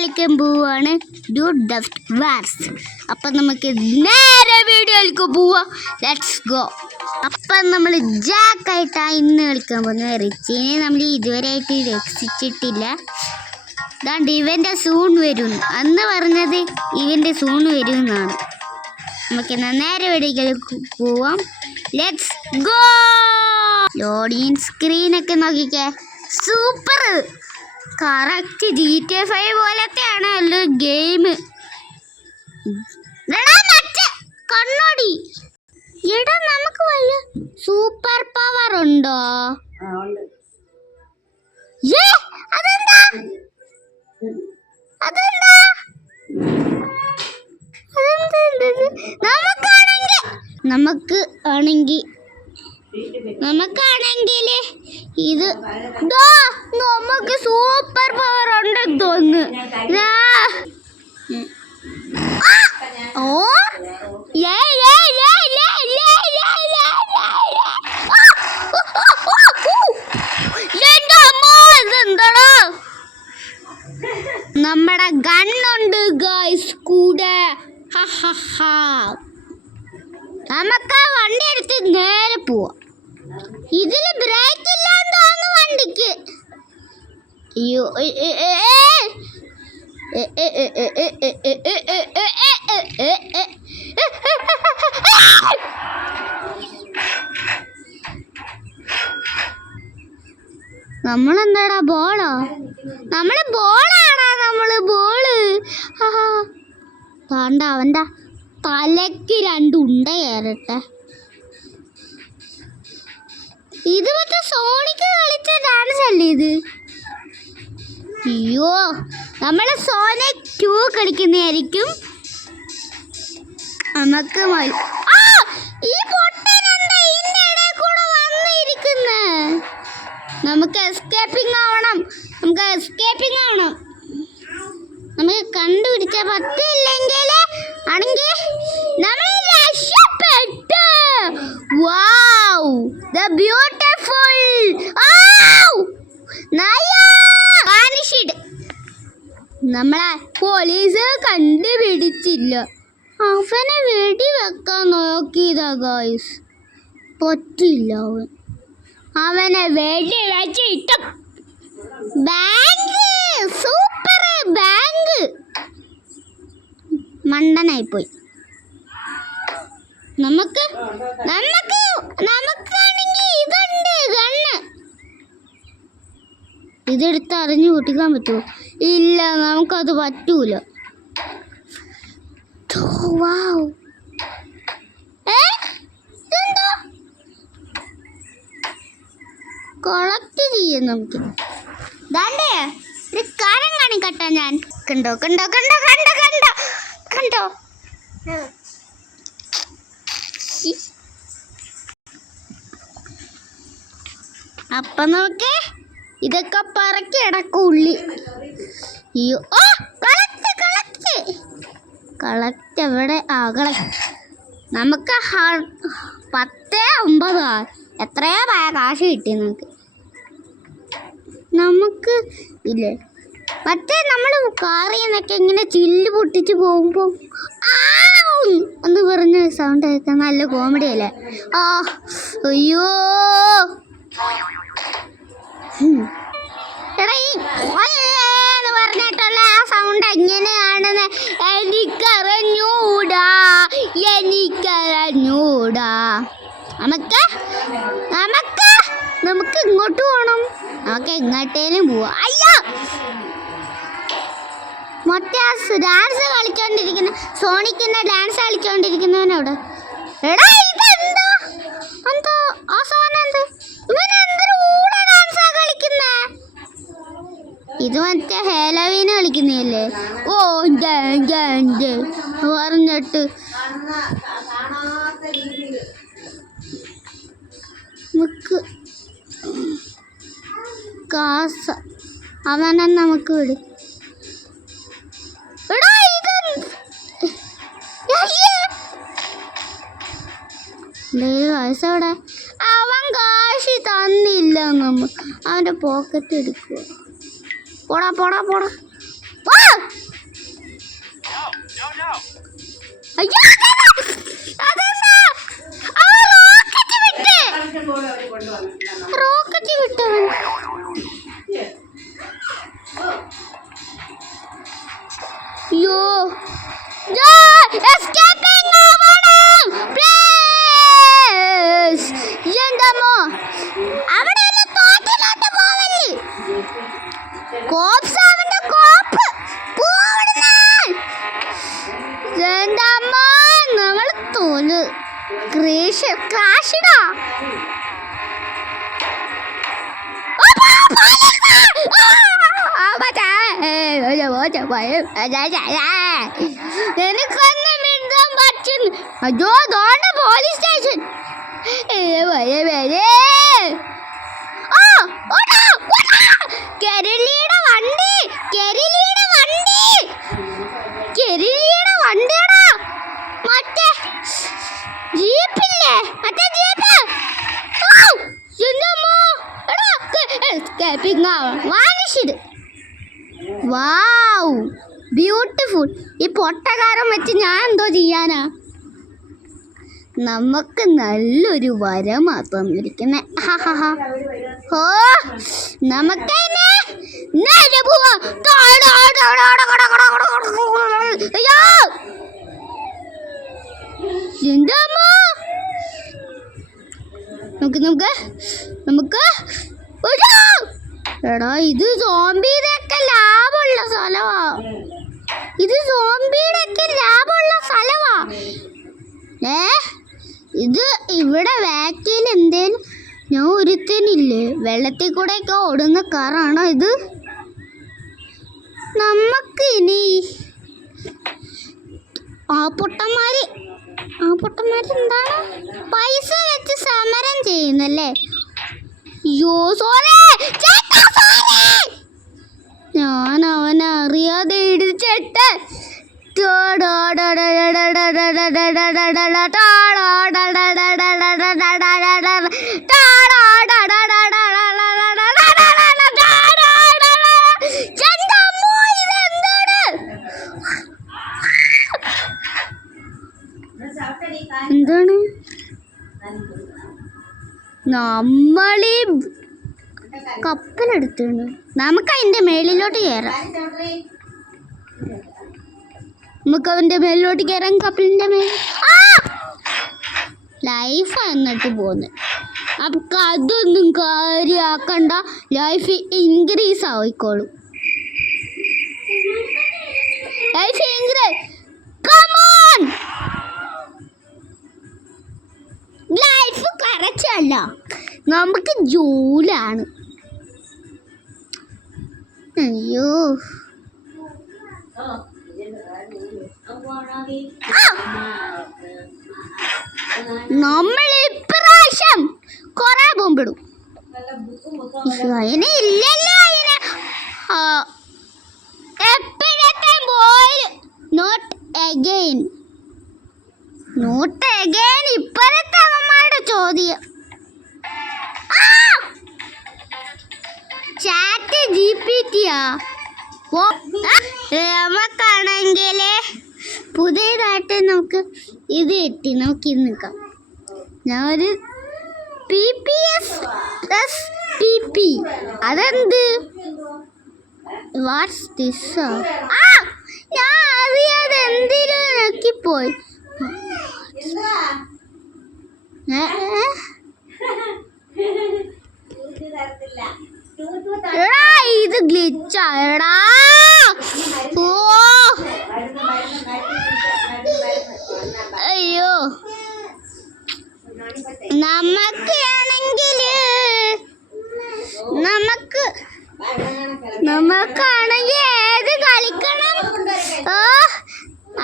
കളിക്കാൻ പോവാണ് dude deft wars. അപ്പം നമുക്ക് നേരെ വീഡിയോയിലേക്ക് പോവാം. Let's go. അപ്പം നമ്മൾ ജാക്കായിട്ടാണ് ഇന്ന് കളിക്കാൻ പോകുന്നത്. റിച്ചിനെ നമ്മൾ ഇതുവരെയായിട്ട് രക്ഷിച്ചിട്ടില്ല. അതാണ്ട് ഇവൻ്റെ സൂൺ വരും അന്ന് പറഞ്ഞത്, ഇവൻ്റെ സൂൺ വരും എന്നാണ്. നമുക്ക് നേരെ വീഡിയോയിലേക്ക് പോവാം. Let's go. ലോഡിങ് സ്ക്രീനൊക്കെ നോക്കിക്കേ, സൂപ്പർ. കറക്റ്റ് GTA 5 പോലത്തെയാണ് അല്ലോ ഗെയിം. കണ്ണോടി എടാ, നമുക്ക് വല്ല സൂപ്പർ പവർ ഉണ്ടോ? നമുക്കാണെങ്കിൽ ഇത് നമുക്ക് സൂപ്പർ പവർ ഉണ്ടെന്ന് തോന്നുന്നു. നമ്മുടെ ഗണ്ണുണ്ട് ഗൈസ് കൂടെ. നമുക്ക് ആ വണ്ടി എടുത്ത് നേരെ പോവാം. ഇതില് ബ്രേക്ക് ഇല്ലാന്ന് തോന്നുന്നു വണ്ടിക്ക്. അയ്യോ, നമ്മളെന്താടാ ബോളോ? നമ്മള് ബോളാണോ? ബോള് താണ്ട അവൻ്റെ തലക്ക് 2 ഉണ്ട കയറട്ടെ. ഇത് മറ്റേ സോണിക്ക് കളിച്ച ഡാൻസ് അല്ലേ ഇത്? അയ്യോ, നമ്മള് സോണിക് 2 കളിക്കുന്നതായിരിക്കും. നമുക്ക് ഈ പൊട്ടനെന്താ ഇതിന്റെ ഇടയിൽ കൂടെ വന്നിരിക്കുന്നേ? നമുക്ക് എസ്കേപ്പിംഗ് ആവണം. നമുക്ക് കണ്ടുപിടിച്ച പറ്റില്ലെങ്കിൽ ആണെങ്കിൽ നമ്മൾ രക്ഷപ്പെട്ടു. Wow, the beautiful. നമ്മളെ പോലീസ് കണ്ടുപിടിച്ചില്ല. അവനെ വെടി വെക്കാൻ നോക്കിയതാ ഗൈസ്, പറ്റില്ല. അവനെ വെടി വെച്ചിട്ടു. Bank, super bank. മണ്ടനായിപ്പോയി. നമുക്കാണെങ്കിൽ ഇതുണ്ട് ഗണ്ണ്. ഇതെടുത്ത് അറിഞ്ഞു പൊട്ടിക്കാൻ പറ്റുമോ? ഇല്ല, നമുക്കത് പറ്റൂല. കളക്ട് ചെയ്യാം നമുക്ക്. ദാണ്ടേ ഒരു കാര്യം കാണിക്കട്ടെ ഞാൻ. കണ്ടോ? അപ്പൊ നോക്കേ, ഇതൊക്കെ പറക്കി അടക്കും ഉള്ളി. അയ്യോ, കളക്ട് എവിടെ? നമുക്ക് 10-9 എത്രയോ കാശ് കിട്ടി നമുക്ക് ഇല്ലേ? മറ്റേ നമ്മൾ കാറിൽ നിന്നൊക്കെ ഇങ്ങനെ ചില്ല് പൊട്ടിച്ച് പോകുമ്പോൾ എന്ന് പറഞ്ഞ സൗണ്ട് കേൾക്കാൻ നല്ല കോമഡി അല്ലേ? അയ്യോ, എടാ, ഈ എന്ന് പറഞ്ഞിട്ടുള്ള ആ സൗണ്ട് എങ്ങനെയാണെന്ന് എനിക്കറിഞ്ഞൂടാ. നമുക്ക് ഇങ്ങോട്ട് പോകണം. നമുക്ക് എങ്ങോട്ടേലും പോവാം. അയ്യോ, മറ്റേ ഡാൻസ് കളിച്ചോണ്ടിരിക്കുന്ന സോണിക്കിന്റെ ഡാൻസ് കളിച്ചോണ്ടിരിക്കുന്നവനവിടെ. എടാ, ഇതെന്താ ആ സാധനം? എന്ത് ഇവനെന്തൊരു ഡാൻസാ കളിക്കുന്നേ? ഇത് മറ്റേ ഹേലോവീന് കളിക്കുന്നതല്ലേ? പറഞ്ഞിട്ട് കാസ അവനെ നമുക്ക് വിടും. വയസ്സോടെ അവൻ കാശി തന്നില്ല. അവൻ്റെ പോക്കറ്റ് എടുക്കുക. പോടാ അയ്യോ അതെന്താ റോക്കറ്റ് വിട്ടവൻ അയ്യോ എസ്കേപ്പിംഗ് ആവണം പ്ലീസ് എന്തമ്മോ അവിടെ തോട്ടിലോട്ട് പോവല്ലേ കോപ്സ് അവന്റെ കോപ്പ് എന്തമ്മ നമ്മൾ തോല് ക്രാഷിടാ എനിക്കൊന്നും മിണ്ടാൻ പറ്റുന്നു അയ്യോ ദോണ്ട പോലീസ് സ്റ്റേഷൻ കെരളിയുടെ വണ്ടി വണ്ടിയാടാ മറ്റേ ജീപ്പില്ലേ മറ്റേ ജീപ്പ് വാനിഷിഡ് വാവ് ബ്യൂട്ടിഫുൾ ഈ പൊട്ടകാരം വെച്ച് ഞാൻ എന്തോ ചെയ്യാനാ നമുക്ക് നല്ലൊരു വരമാ തന്നിരിക്കുന്നേ ഓ നമുക്ക് നേരെ പോവാ എന്താ നമുക്ക് എടാ ഇത് സോംബിയുടെയൊക്കെ ലാഭമുള്ള സ്ഥലവാ ഇത് ഇവിടെ വാറ്റിയിൽ എന്തേലും ഞാൻ ഒരുത്തനില്ലേ വെള്ളത്തിൽ കൂടെ ഒക്കെ ഓടുന്ന കാറാണോ ഇത് നമുക്ക് ഇനി ആ പൊട്ടന്മാര് എന്താണ് പൈസ വെച്ച് സമരം ചെയ്യുന്നല്ലേ ഞാൻ അവനെ അറിയാതെ ഇടിച്ചിട്ട് എന്താണ് നമ്മളീ കപ്പലെടുത്താണ് നമുക്ക് അതിൻ്റെ മേളിലോട്ട് കയറാം കപ്പലിൻ്റെ മേലെ ലൈഫ് എന്നിട്ട് പോന്ന് നമുക്ക് അതൊന്നും കാര്യമാക്കണ്ട ലൈഫ് ഇൻക്രീസ് ആയിക്കോളും ലൈഫ് കറച്ചല്ല നമുക്ക് ജോലാണ് അയ്യോ നമ്മൾ ഇപ്രാവശ്യം കൊറേ ബോംബിടും അതിന് ഇല്ലല്ലോ എപ്പോഴത്തെ പോയി നോട്ട് അഗൈൻ ഇപ്പോഴത്തെ അവന്മാരുടെ ചോദ്യം ചാറ്റ് ജിപിടിയാ നമുക്കാണെങ്കിൽ പുതിയതായിട്ട് നമുക്ക് ഇത് കിട്ടി നമുക്ക് ഇത് നിൽക്കാം ഞാൻ ഒരു PPSPP അതെന്ത് വാട്ട്സ് ദിസ് ഞാൻ അറിയാതെ എന്തിനും നോക്കിപ്പോയി ഇത് ഗ്ലിച്ചാ എടാ ഓ അയ്യോ നമുക്കാണെങ്കിൽ ഏത് കളിക്കണം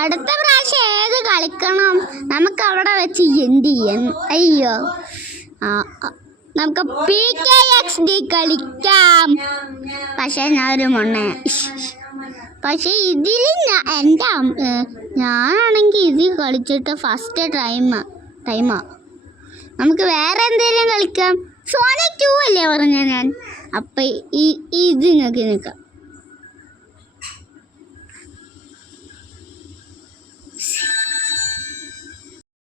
അടുത്ത പ്രാവശ്യം ഏത് കളിക്കണം നമുക്ക് അവിടെ വെച്ച് എന്ത് ചെയ്യാൻ അയ്യോ നമുക്ക് PKXD കളിക്കാം പക്ഷെ ഞാനൊരു പക്ഷെ ഇതിൽ ഞാനാണെങ്കിൽ ഇതിൽ കളിച്ചിട്ട് ഫസ്റ്റ് ടൈമാ നമുക്ക് വേറെ എന്തെങ്കിലും കളിക്കാം സോണിക് 2 അല്ലേ പറഞ്ഞ ഞാൻ അപ്പം ഇത് നോക്കി നിൽക്കാം